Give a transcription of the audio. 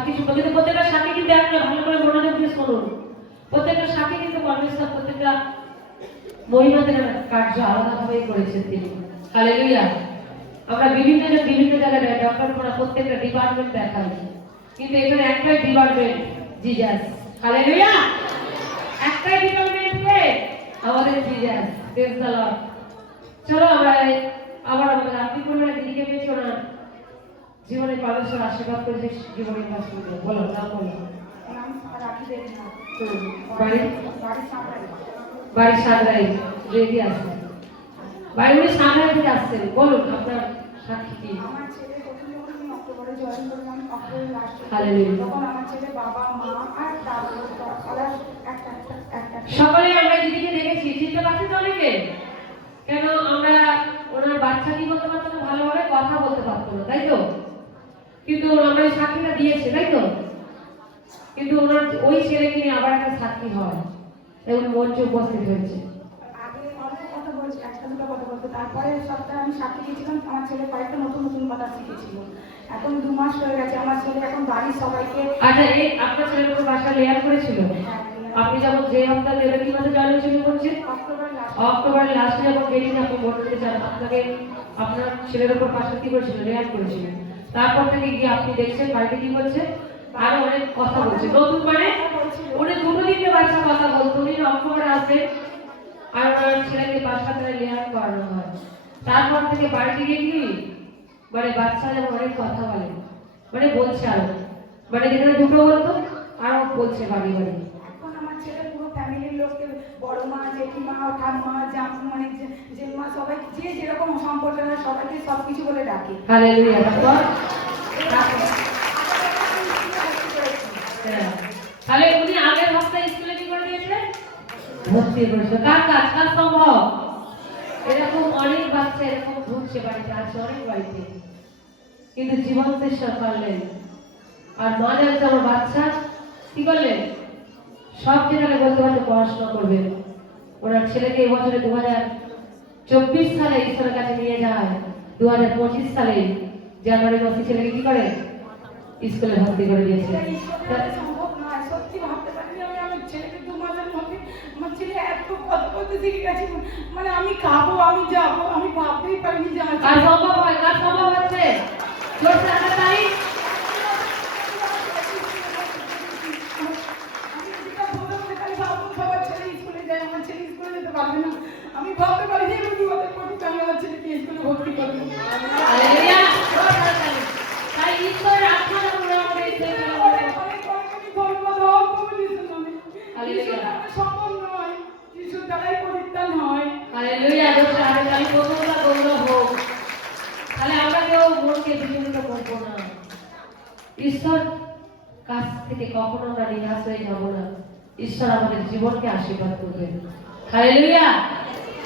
সাক্ষী শুনবো, কিন্তু প্রত্যেকটা সাক্ষী কিন্তু একটা ভালো করে মনোযোগ দিয়ে শুনুন। প্রত্যেকটা সাক্ষী কিন্তু পরমেশ্বর প্রত্যেকটা মহিমাদের কার্য আলাদাভাবেই করেছেন তিনি। হালেলুয়া। আমরা বিভিন্ন জায়গায় ডক্টর করা প্রত্যেকটা ডিপার্টমেন্ট দেখাই, কিন্তু এখানে একটাই ডিপার্টমেন্ট জিজাস। হালেলুয়া। একটাই ডিপার্টমেন্ট কে আমাদের জিজাস। Praise the Lord. চলো আমরা আবার আমাদের আপনি কোন দিকে পেয়েছি ওনার জীবনে পরমেশ্বর আশীর্বাদ করেছে জীবনের কাজ করবে। বলো নাম বলো। বাড়ি সাগরাই রেডি আছে। বাড়ি উনি সাগরাই থেকে আসছেন। বলুন আপনার সাক্ষী কি? আমার ছেলে প্রথম যখন আমি অক্টোবরে জয়েন করি, আমি অক্টোবরের লাস্টে তখন আমার ছেলে বাবা মা আর দাদু একটা সকলেই আমরা দিদিকে দেখেছি, চিনতে পারছি তো অনেকে। কেন আমরা ওনার বাচ্চা কি বলতে পারতো না, ভালোভাবে কথা বলতে পারতো না, তাই তো? কিন্তু আমরা সাক্ষীটা দিয়েছি, তাই তো? কিন্তু ওনার ওই ছেলেকে নিয়ে আবার একটা সাক্ষী হয়, এবং মঞ্চে উপস্থিত হয়েছে। আগে অনেক কথা বলছি, একটা দুটো কথা বলতে, তারপরে সপ্তাহে আমি সাক্ষী দিয়েছিলাম। আমার ছেলে কয়েকটা নতুন কথা শিখেছিল। এখন 2 মাস হয়ে গেছে, আমার ছেলে এখন বাড়ির সবাইকে। আচ্ছা, এই আপনার ছেলের কোনো বাসা লেয়ার করেছিল? আপনি যখন যে হপ্তাহ দেবে কি মাসে জয়েন হয়েছিল বলছেন? অক্টোবরের লাস্টে যখন বেরিয়ে আপনি ভোট দিতে চান, আপনাকে আপনার ছেলের উপর বাসা কি করেছিল? লেয়ার করেছিল। তারপর থেকে গিয়ে আপনি দেখছেন বাড়িতে কি বলছে, আরো অনেক কথা বলছে। নতুন মানে উনি 2 দিনে বাচ্চা কথা বলতো, উনি অক্টোবরে আসবেন আর ওনার ছেলেকে বাসা করে লেয়ার করানো হয়। তারপর থেকে বাড়িতে গিয়ে কি মানে বাচ্চা যেমন অনেক কথা বলে, মানে বলছে আরো, মানে যেখানে দুটো বলতো আরো বলছে বাড়ি বাড়ি। এখন আমার ছেলে পুরো ফ্যামিলির লোককে, বড় মা, জেঠিমা, ঠাম্মা, জামু, মানে জেম্মা, সবাই যে যেরকম সম্পর্ক হয় সবাইকে সবকিছু বলে ডাকে। হালেলুয়া। তাহলে উনি আগের হপ্তাহে স্কুলে কি করে দিয়েছিলেন? ভর্তি করেছিল। কার কাজ? কার সম্ভব? এরকম অনেক বাচ্চা এরকম ঘুরছে বাড়িতে, আছে অনেক বাড়িতে, কিন্তু জীবন চেষ্টা করলেন। আর মা জানতে আমার বাচ্চা কি করলেন, সব জায়গায় বলতে পারতে পড়াশোনা করবেন। ওনার ছেলেকে এবছরে 2024 সালে ঈশ্বরের কাছে নিয়ে যায়। 2025 সালে জানুয়ারি মাসে ছেলেকে কি করে স্কুলে ভর্তি করে দিয়েছে। সম্ভব নয়, সত্যি ভাবতে পারিনি আমি। আমার ছেলেকে 2 মাসের মধ্যে আমার ছেলে এত কথা বলতে শিখে গেছে, মানে আমি খাবো, আমি যাবো, আমি ভাবতেই পারিনি যে আমার কার সম্ভব হয়? কার সম্ভব হচ্ছে? জোরসে হাতে তালি। আমি ভাবতে পারিনি আমি বিপদের পড়তে আমি আমার ছেলেকে স্কুলে ভর্তি করবো। হালেলুয়া। তাই ঈশ্বরের আত্মা যখন আমাদের ঈশ্বরের সম্ভব নয়, যিশুর দ্বারাই পরিত্রাণ হয়। হালেলুয়া। জোরসে হাতে তালি। প্রশংসা গৌরব হোক। তাহলে আমরা কেউ মনকে বিচলিত করবো না। ঈশ্বর কাছ থেকে কখনো আমরা নিরাশ হয়ে যাব না। ঈশ্বর আমাদের জীবনকে আশীর্বাদ করবেন। হালেলুয়া।